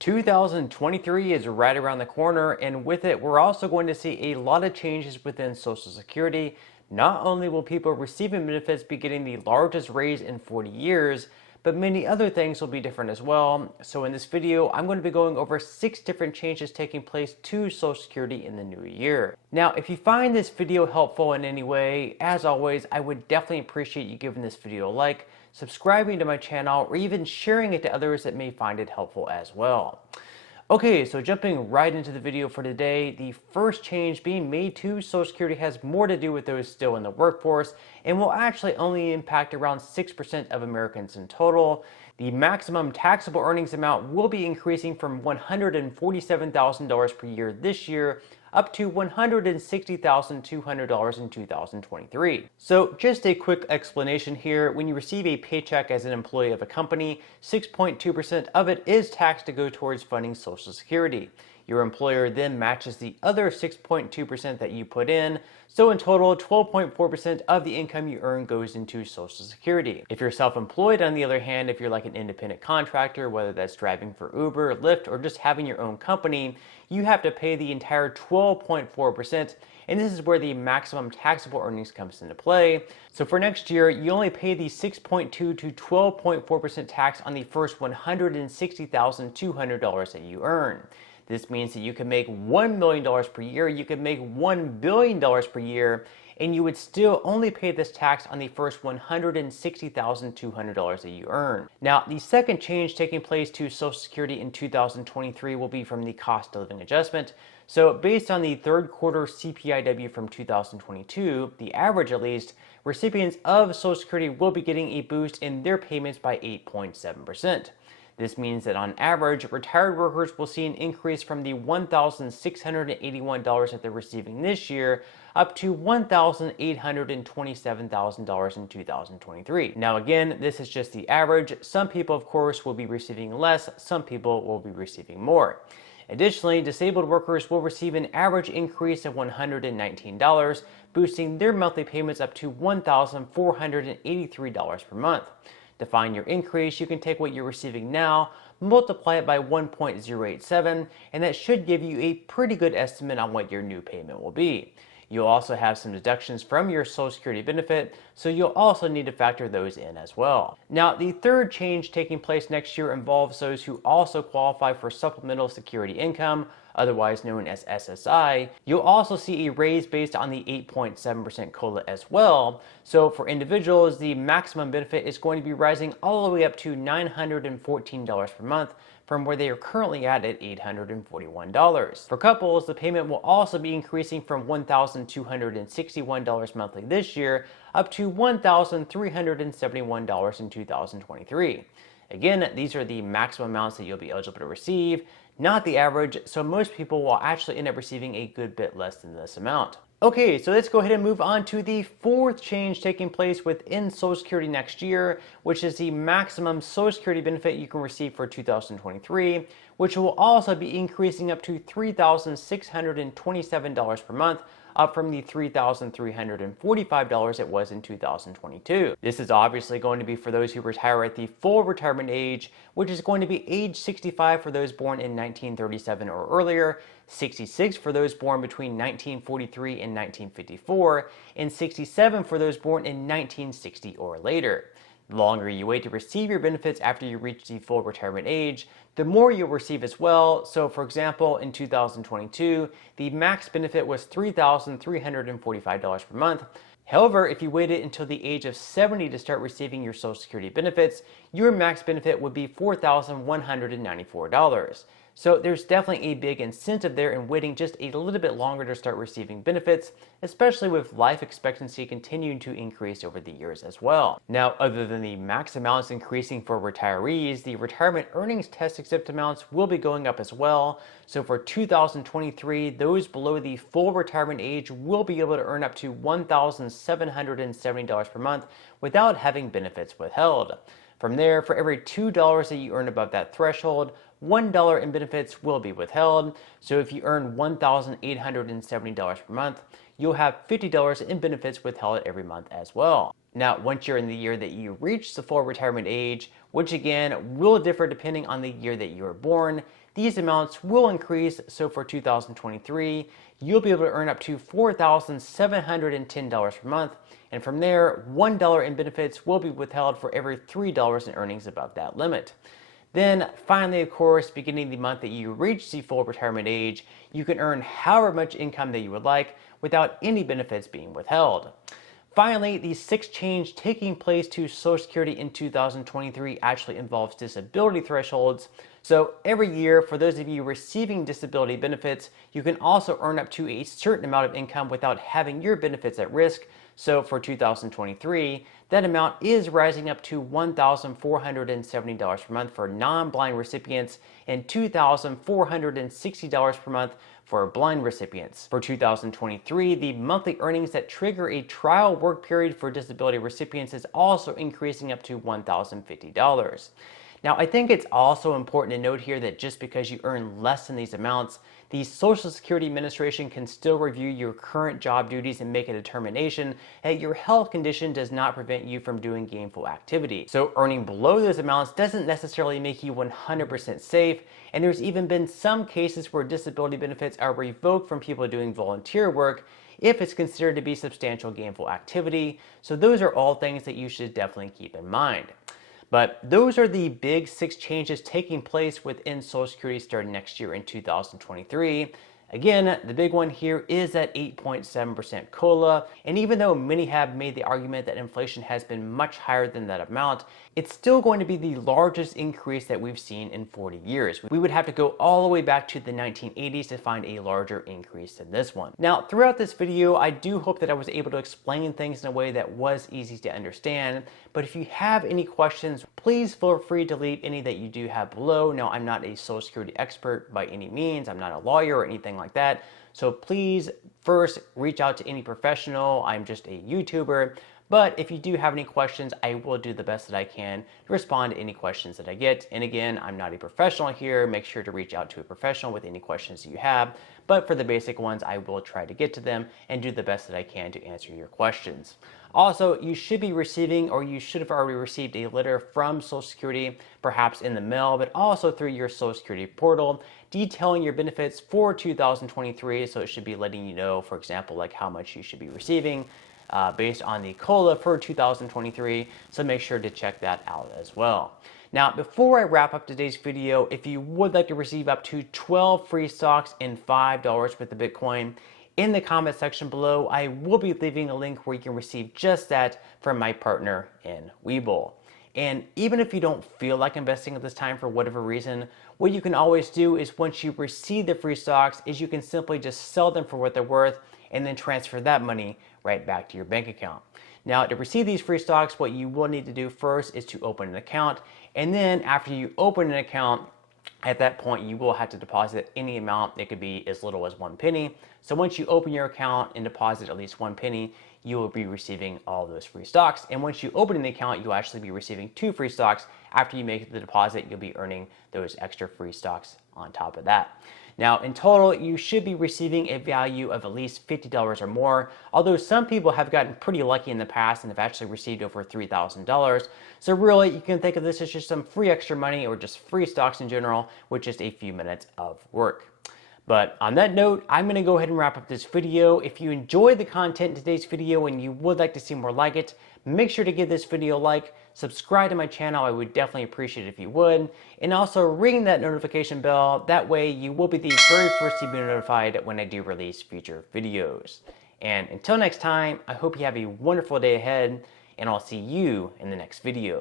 2023 is right around the corner, and with it, we're also going to see a lot of changes within Social Security. Not only will people receiving benefits be getting the largest raise in 40 years, but many other things will be different as well. So in this video, I'm going to be going over 6 different changes taking place to Social Security in the new year. Now, if you find this video helpful in any way, as always, I would definitely appreciate you giving this video a like, subscribing to my channel, or even sharing it to others that may find it helpful as well. Okay, so jumping right into the video for today, the first change being made to Social Security has more to do with those still in the workforce and will actually only impact around 6% of Americans in total. The maximum taxable earnings amount will be increasing from $147,000 per year this year up to $160,200 in 2023. So just a quick explanation here. When you receive a paycheck as an employee of a company, 6.2% of it is taxed to go towards funding Social Security. Your employer then matches the other 6.2% that you put in. So in total, 12.4% of the income you earn goes into Social Security. If you're self-employed, on the other hand, if you're like an independent contractor, whether that's driving for Uber, Lyft, or just having your own company, you have to pay the entire 12.4%. And this is where the maximum taxable earnings comes into play. So for next year, you only pay the 6.2 to 12.4% tax on the first $160,200 that you earn. This means that you can make $1 million per year, you could make $1 billion per year, and you would still only pay this tax on the first $160,200 that you earn. Now, the second change taking place to Social Security in 2023 will be from the cost of living adjustment. So based on the third quarter CPIW from 2022, the average at least, recipients of Social Security will be getting a boost in their payments by 8.7%. This means that on average, retired workers will see an increase from the $1,681 that they're receiving this year up to $1,827,000 in 2023. Now again, this is just the average. Some people, of course, will be receiving less. Some people will be receiving more. Additionally, disabled workers will receive an average increase of $119, boosting their monthly payments up to $1,483 per month. To find your increase, you can take what you're receiving now, multiply it by 1.087, and that should give you a pretty good estimate on what your new payment will be. You'll also have some deductions from your Social Security benefit, so you'll also need to factor those in as well. Now, the third change taking place next year involves those who also qualify for Supplemental Security Income, otherwise known as SSI. You'll also see a raise based on the 8.7% COLA as well. So for individuals, the maximum benefit is going to be rising all the way up to $914 per month from where they are currently at $841. For couples, the payment will also be increasing from $1,261 monthly this year up to $1,371 in 2023. Again, these are the maximum amounts that you'll be eligible to receive, not the average, so most people will actually end up receiving a good bit less than this amount. Okay, so let's go ahead and move on to the fourth change taking place within Social Security next year, which is the maximum Social Security benefit you can receive for 2023, which will also be increasing up to $3,627 per month, up from the $3,345 it was in 2022. This is obviously going to be for those who retire at the full retirement age, which is going to be age 65 for those born in 1937 or earlier, 66 for those born between 1943 and 1954, and 67 for those born in 1960 or later. The longer you wait to receive your benefits after you reach the full retirement age, the more you'll receive as well. So for example, in 2022, the max benefit was $3,345 per month. However, if you waited until the age of 70 to start receiving your Social Security benefits, your max benefit would be $4,194. So there's definitely a big incentive there in waiting just a little bit longer to start receiving benefits, especially with life expectancy continuing to increase over the years as well. Now, other than the max amounts increasing for retirees, the retirement earnings test exempt amounts will be going up as well. So for 2023, those below the full retirement age will be able to earn up to $1,770 per month without having benefits withheld. From there, for every $2 that you earn above that threshold, $1 in benefits will be withheld. So if you earn $1,870 per month, you'll have $50 in benefits withheld every month as well. Now, once you're in the year that you reach the full retirement age, which again will differ depending on the year that you were born, these amounts will increase. So for 2023, you'll be able to earn up to $4,710 per month. And from there, $1 in benefits will be withheld for every $3 in earnings above that limit. Then finally, of course, beginning the month that you reach the full retirement age, you can earn however much income that you would like without any benefits being withheld. Finally, the sixth change taking place to Social Security in 2023 actually involves disability thresholds. So every year, for those of you receiving disability benefits, you can also earn up to a certain amount of income without having your benefits at risk. So for 2023, that amount is rising up to $1,470 per month for non-blind recipients and $2,460 per month for blind recipients. For 2023, the monthly earnings that trigger a trial work period for disability recipients is also increasing up to $1,050. Now, I think it's also important to note here that just because you earn less than these amounts, the Social Security Administration can still review your current job duties and make a determination that your health condition does not prevent you from doing gainful activity. So earning below those amounts doesn't necessarily make you 100% safe, and there's even been some cases where disability benefits are revoked from people doing volunteer work if it's considered to be substantial gainful activity. So those are all things that you should definitely keep in mind. But those are the big six changes taking place within Social Security starting next year in 2023. Again, the big one here is that 8.7% COLA, and even though many have made the argument that inflation has been much higher than that amount, it's still going to be the largest increase that we've seen in 40 years. We would have to go all the way back to the 1980s to find a larger increase than this one. Now, throughout this video, I do hope that I was able to explain things in a way that was easy to understand, but if you have any questions, please feel free to leave any that you do have below. Now, I'm not a Social Security expert by any means. I'm not a lawyer or anything like that. So please first reach out to any professional. I'm just a YouTuber. But if you do have any questions, I will do the best that I can to respond to any questions that I get. And again, I'm not a professional here. Make sure to reach out to a professional with any questions that you have. But for the basic ones, I will try to get to them and do the best that I can to answer your questions. Also, you should be receiving, or you should have already received, a letter from Social Security, perhaps in the mail, but also through your Social Security portal, detailing your benefits for 2023. So it should be letting you know, for example, like how much you should be receiving based on the COLA for 2023. So make sure to check that out as well. Now, before I wrap up today's video, if you would like to receive up to 12 free stocks and $5 with the Bitcoin, in the comment section below, I will be leaving a link where you can receive just that from my partner in Webull. And even if you don't feel like investing at this time for whatever reason, what you can always do is once you receive the free stocks is you can simply just sell them for what they're worth and then transfer that money right back to your bank account. Now, to receive these free stocks, what you will need to do first is to open an account. And then after you open an account, at that point, you will have to deposit any amount. It could be as little as 1 penny. So once you open your account and deposit at least 1 penny, you will be receiving all those free stocks. And once you open an account, you'll actually be receiving 2 free stocks. After you make the deposit, you'll be earning those extra free stocks on top of that. Now, in total, you should be receiving a value of at least $50 or more, although some people have gotten pretty lucky in the past and have actually received over $3,000. So really, you can think of this as just some free extra money or just free stocks in general with just a few minutes of work. But on that note, I'm going to go ahead and wrap up this video. If you enjoyed the content in today's video and you would like to see more like it, make sure to give this video a like, subscribe to my channel. I would definitely appreciate it if you would. And also ring that notification bell. That way you will be the very first to be notified when I do release future videos. And until next time, I hope you have a wonderful day ahead, and I'll see you in the next video.